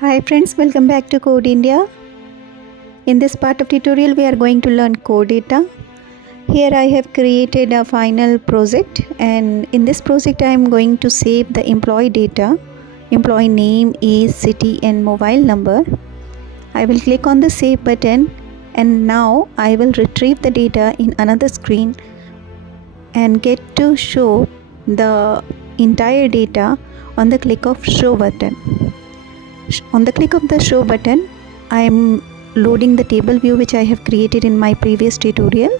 Hi friends, welcome back to Code India. In this part of tutorial we are going to learn core data. Here I have created a final project, and in this project I am going to save the employee data. Employee name, age, city and mobile number. I will click on the save button, and now I will retrieve the data in another screen and get to show the entire data on the click of show button. On the click of the show button, I am loading the table view which I have created in my previous tutorial,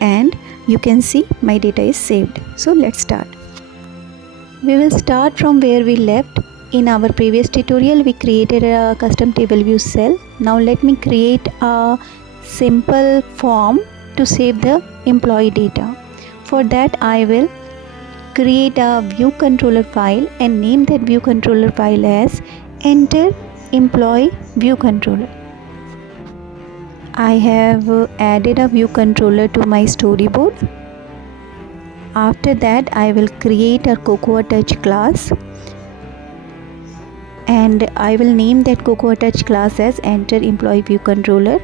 and you can see my data is saved. So let's start. We will start from where we left. In our previous tutorial we created a custom table view cell. Now let me create a simple form to save the employee data. For that I will create a view controller file and name that view controller file as enter employee view controller. I have added a view controller to my storyboard. After that I will create a Cocoa Touch class, and I will name that Cocoa Touch class as enter employee view controller.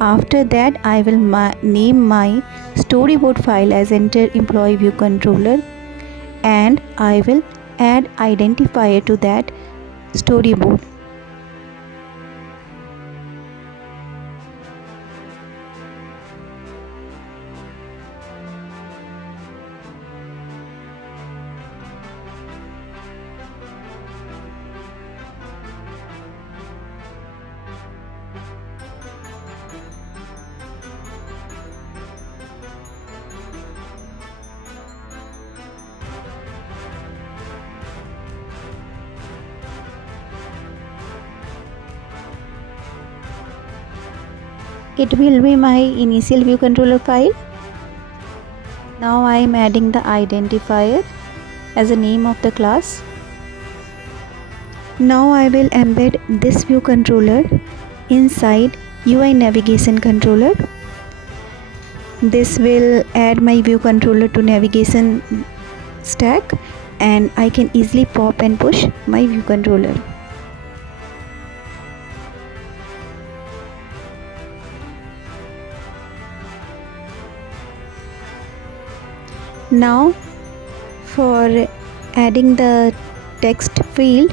After that I will name my storyboard file as enter employee view controller, and I will add identifier to that storyboard. It will be my initial view controller file. Now I am adding the identifier as a name of the class. Now I will embed this view controller inside UI navigation controller. This will add my view controller to navigation stack, and I can easily pop and push my view controller. Now for adding the text field,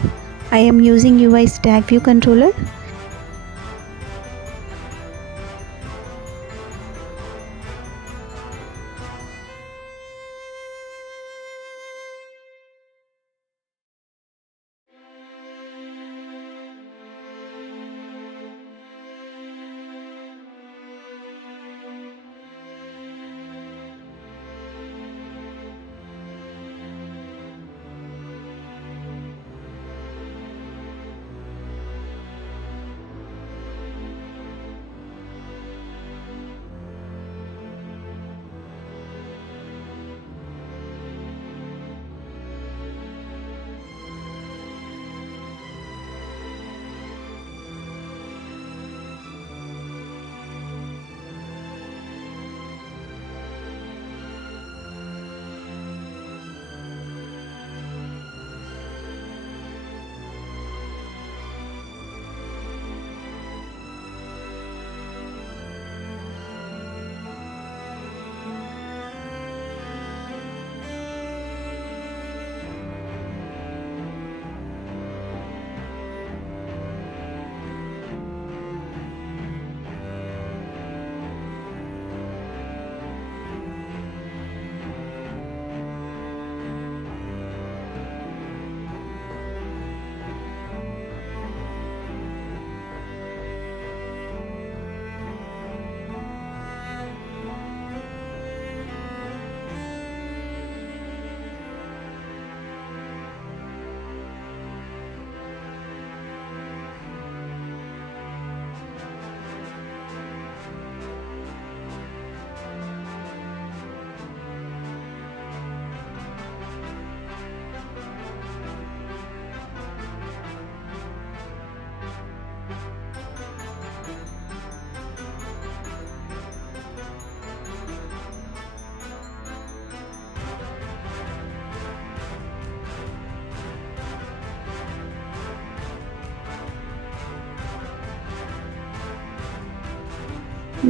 I am using UI stack view controller.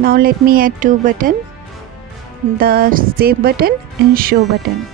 Now let me add two buttons, the save button and show button.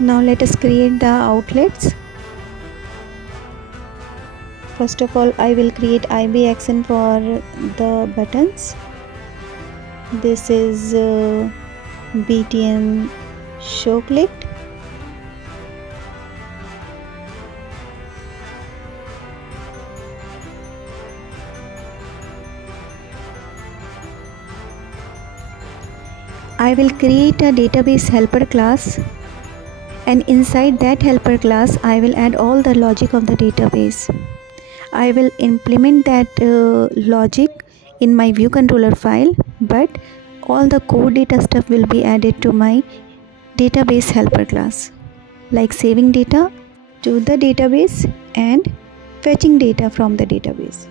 Now let us create the outlets. First of all, I will create IB accent for the buttons. This is BTN show clicked. I will create a database helper class, and inside that helper class I will add all the logic of the database. I will implement that logic in my view controller file, but all the core data stuff will be added to my database helper class, like saving data to the database and fetching data from the database.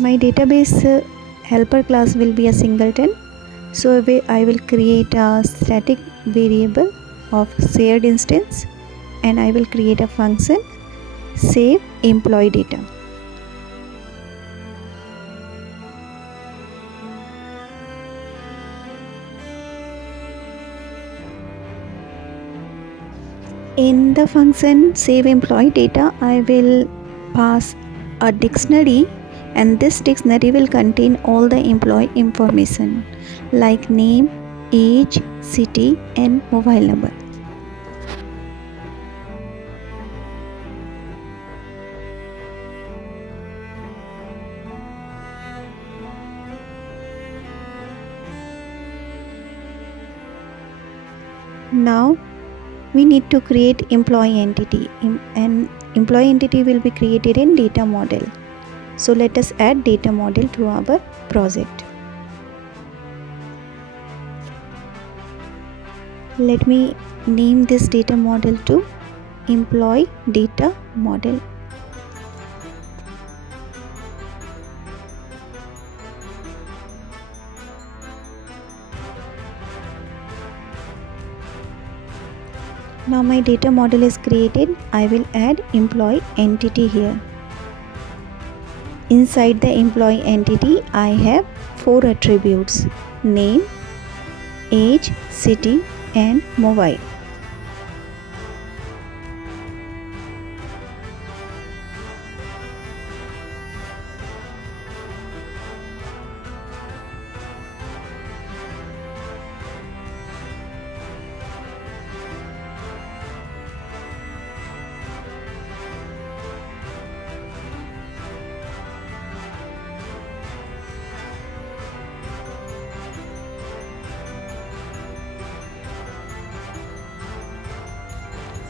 My database helper class will be a singleton, so I will create a static variable of shared instance, and I will create a function save employee data. In the function save employee data, I will pass a dictionary and this dictionary will contain all the employee information like name, age, city and mobile number. Now we need to create employee entity, and employee entity will be created in data model. So let us add data model to our project. Let me name this data model to employee data model. Now my data model is created. I will add employee entity here. Inside the employee entity, I have 4 attributes: name, age, city and mobile.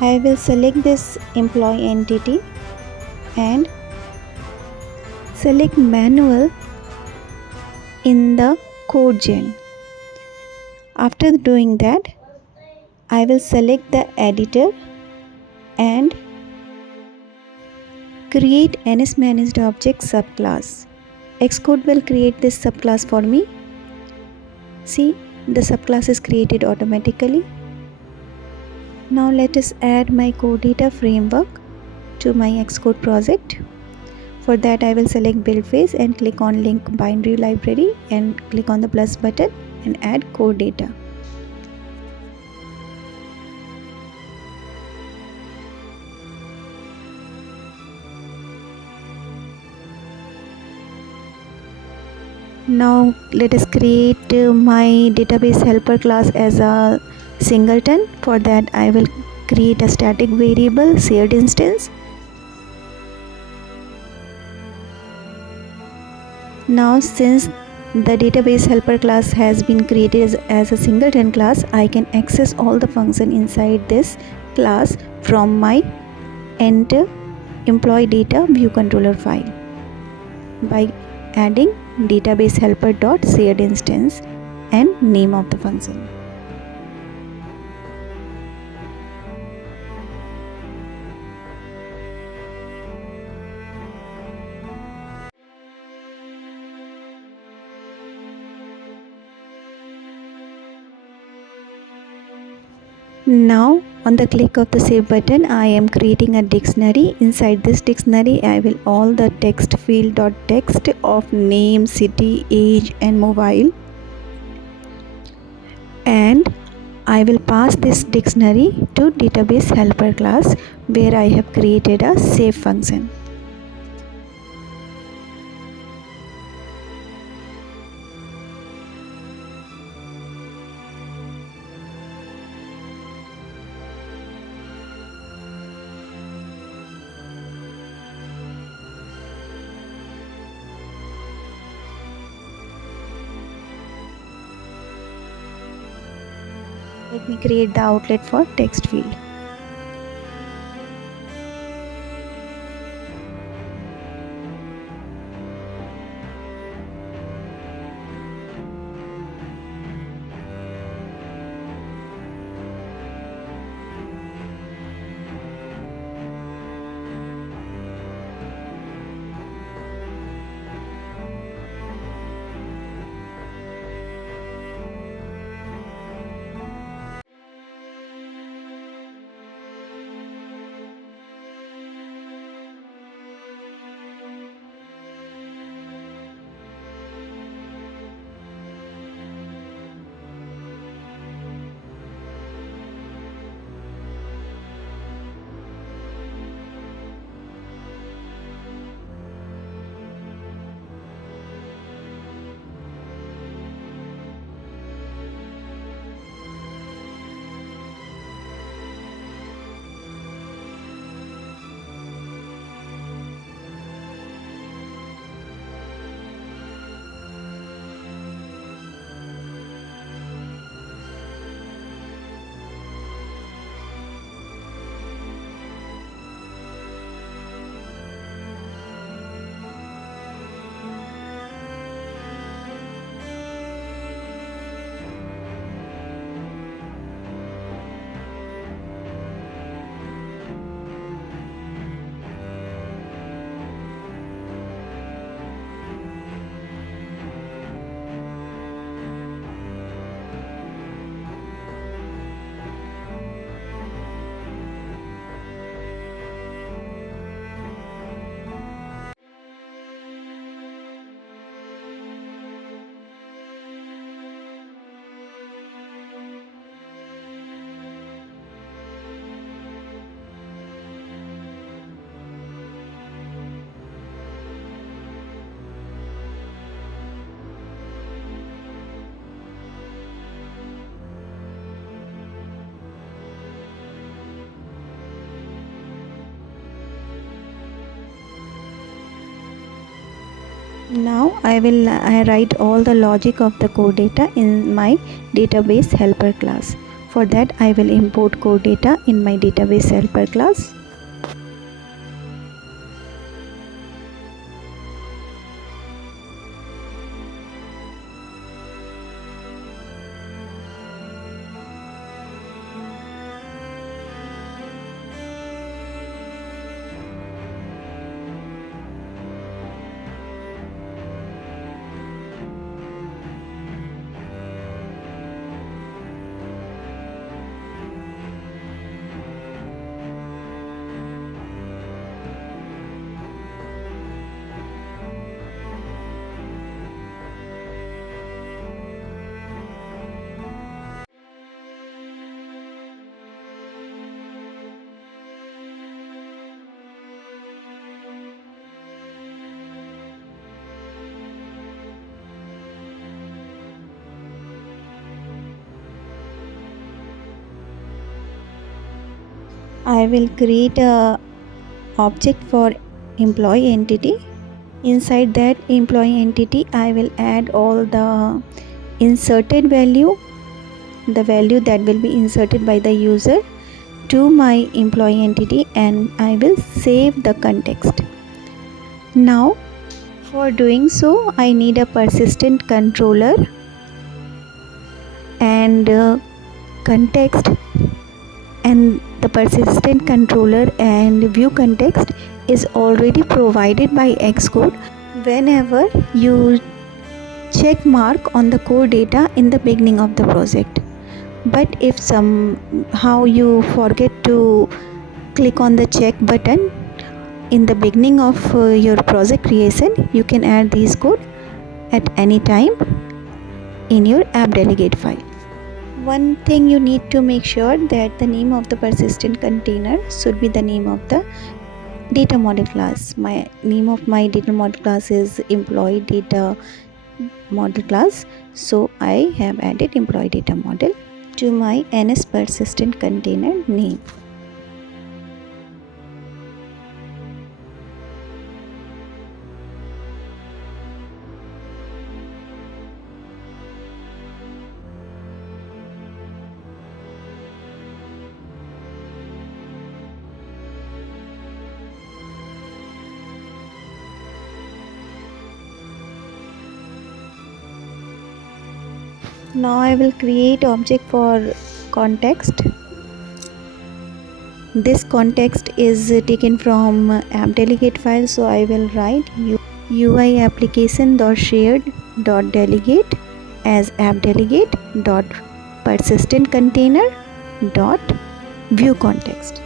I will select this employee entity and select manual in the code gen. After doing that, I will select the editor and create NS managed object subclass. Xcode will create this subclass for me. See, the subclass is created automatically. Now let us add my code data framework to my Xcode project. For that I will select build phase and click on link binary library and click on the plus button and add code data. Now let us create my database helper class as a singleton. For that I will create a static variable shared instance. Now since the database helper class has been created as a singleton class, I can access all the function inside this class from my enter employee data view controller file by adding database helper dot shared instance and name of the function. Now on the click of the save button, I am creating a dictionary. Inside this dictionary I will all the text field dot text of name, city, age and mobile, and I will pass this dictionary to database helper class where I have created a save function. Let me create the outlet for text field. Now I write all the logic of the code data in my database helper class. For that I will import code data in my database helper class. I will create a object for employee entity. Inside that employee entity I will add all the inserted value, the value that will be inserted by the user to my employee entity, and I will save the context. Now for doing so I need a persistent controller, and context, and the persistent controller and view context is already provided by xcode. Whenever you check mark on the core data in the beginning of the project, but if somehow you forget to click on the check button in the beginning of your project creation, you can add these code at any time in your app delegate file. One thing you need to make sure that the name of the persistent container should be the name of the data model class. My name of my data model class is employee data model class, so I have added employee data model to my ns persistent container name. Now I will create object for context. This context is taken from app delegate file, so I will write UI application.shared.delegate as app delegate dot persistent container dot view context.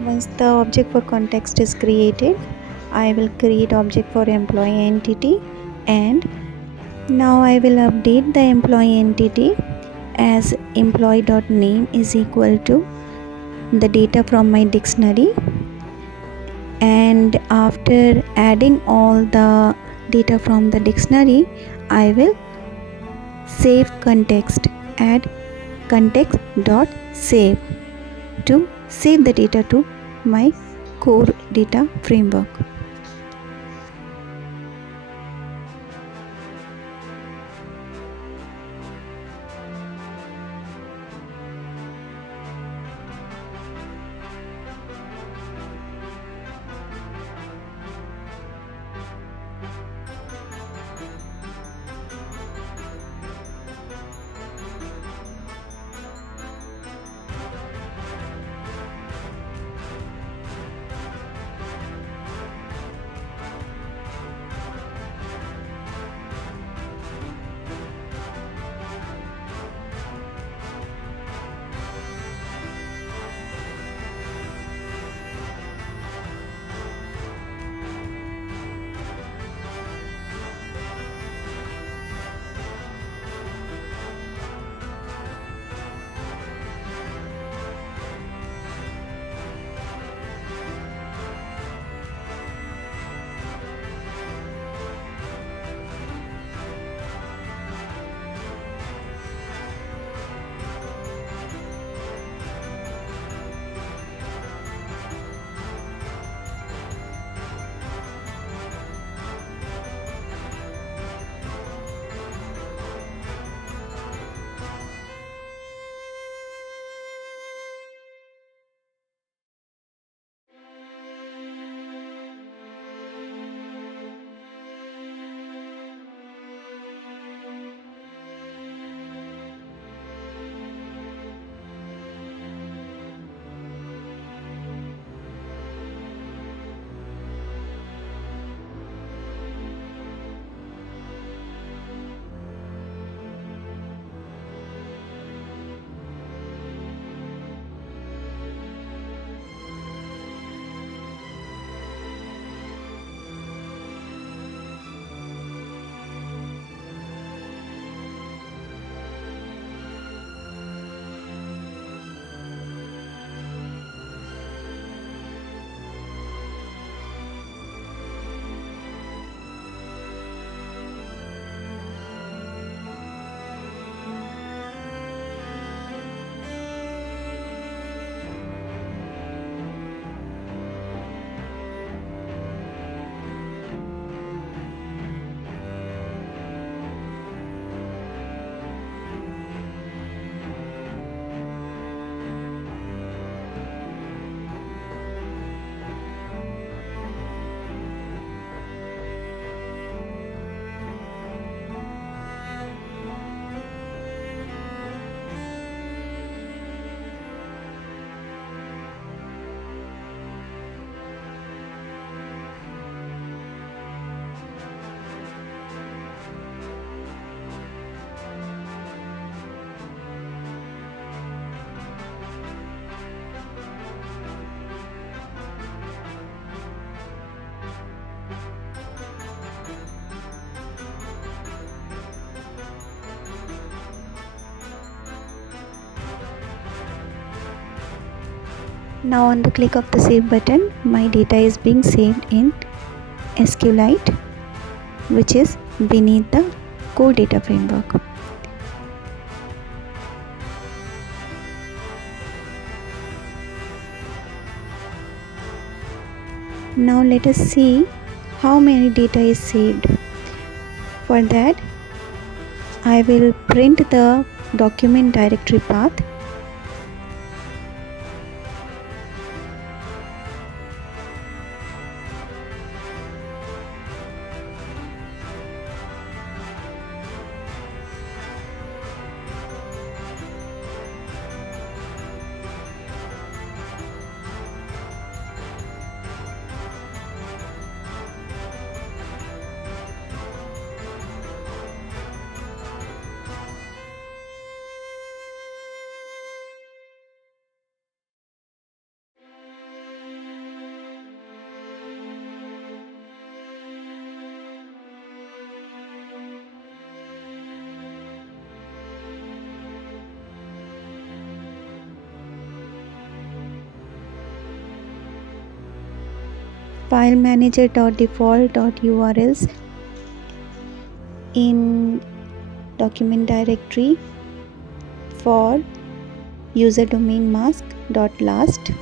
Once the object for context is created, I will create object for employee entity, and now I will update the employee entity as employee.name is equal to the data from my dictionary, and after adding all the data from the dictionary I will save context, add context dot save to save the data to my core data framework. Now on the click of the save button, my data is being saved in SQLite, which is beneath the core data framework. Now let us see how many data is saved. For that, I will print the document directory path. File manager.default.urls in document directory for user domain mask.last.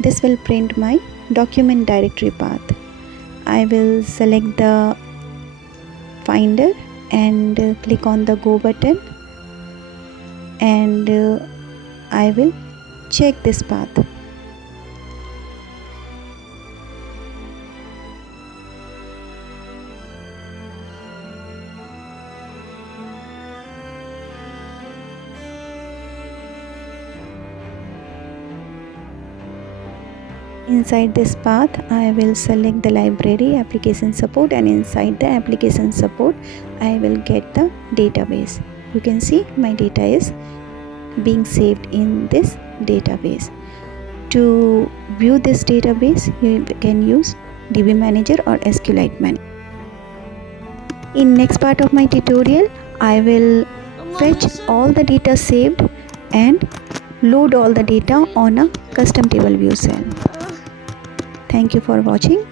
This will print my document directory path. I will select the finder and click on the go button, and I will check this path. Inside this path, I will select the library application support, and inside the application support, I will get the database. You can see my data is being saved in this database. To view this database, you can use DB Manager or SQLite Manager. In next part of my tutorial, I will fetch all the data saved and load all the data on a custom table view cell. Thank you for watching.